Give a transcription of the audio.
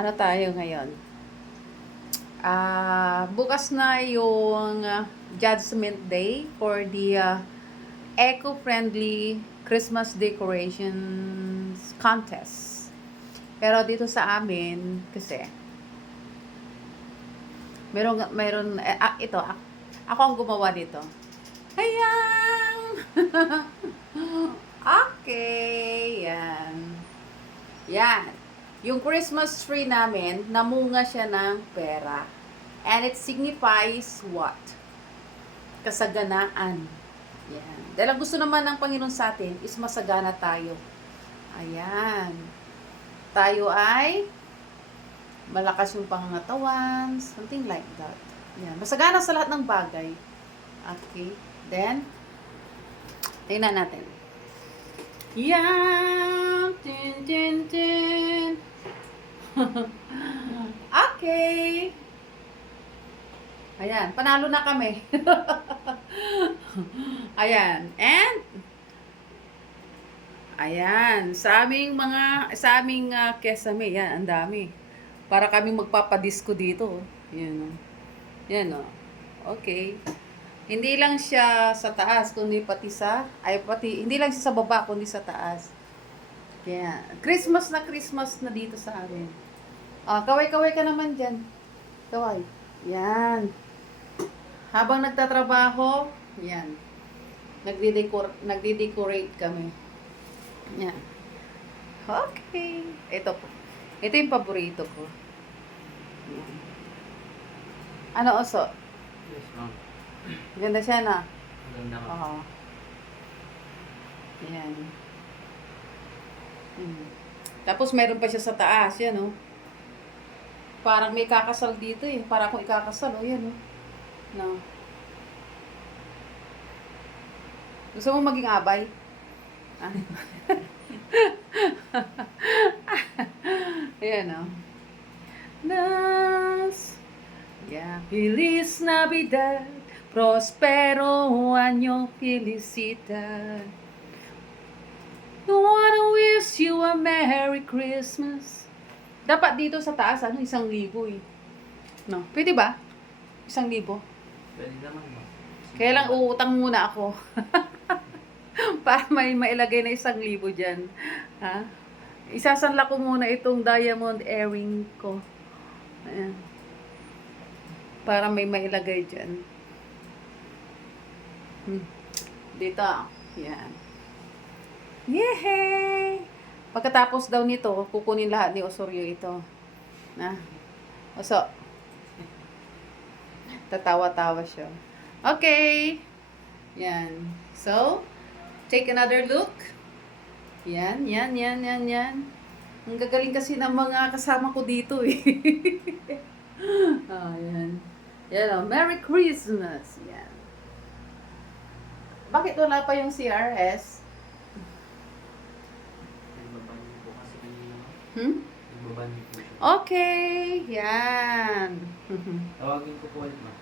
Ano tayo ngayon? Bukas na yung Judgment Day for the eco-friendly Christmas decorations contest. Pero dito sa amin, kasi, ako ang gumawa dito. Ayan! Okay, yan. Yan. Yung Christmas tree namin, namunga siya ng pera. And it signifies what? Kasaganaan. Yan. Dahil ang gusto naman ng Panginoon sa atin is masagana tayo. Ayan. Tayo ay malakas yung pangangatawan, something like that. Yan. Masagana sa lahat ng bagay. Okay. Then, tingnan natin. Yan! Tin, tin, tin. Okay. Ayan, panalo na kami. Ayan, and ayan, sa aming kesame, yan, ang dami. Para kami magpapadisco dito. Yan, yan o. Okay. Hindi lang siya sa taas, kundi hindi lang siya sa baba, kundi sa taas. Kaya, Christmas na dito sa amin. Kaway-kaway ka naman dyan. Kaway. Yan. Habang nagtatrabaho, yan. Nagdi-decorate kami. Yan. Okay. Ito po. Ito yung paborito ko. Yan. Ano oso? Yes, ma'am. Ganda siya na. Maganda ka. Oo. Yan. Tapos meron pa siya sa taas, yan oh. Parang may kakasal dito eh. Para akong ikakasal, oh yan oh. No. Gusto mo maging abay? Ah. Ayan oh. Yeah. Feliz Navidad, prospero año, felicidad. I wanna wish you a Merry Christmas. Dapat dito sa taas, 1,000 eh. No? Pwede ba? 1,000. Pwede naman, ma'am. Kaya lang uutang muna ako. Para may mailagay na 1,000 dyan. Ha? Isasanla ko muna itong diamond earring ko. Ayan. Para may mailagay dyan. Dito. Yan. Yehey! Pagkatapos daw nito, kukunin lahat ni Osorio ito. Na. Oso. Tatawa-tawa siya. Okay. Yan. So, take another look. Yan. Ang gagaling kasi ng mga kasama ko dito eh. Yan. Yan o. Merry Christmas. Yan. Bakit wala pa yung CRS? Nagbabanyo po kasi kanina, ma'am. Nagbabanyo po siya. Okay. Yan. Tawagin ko po ulit, ma'am.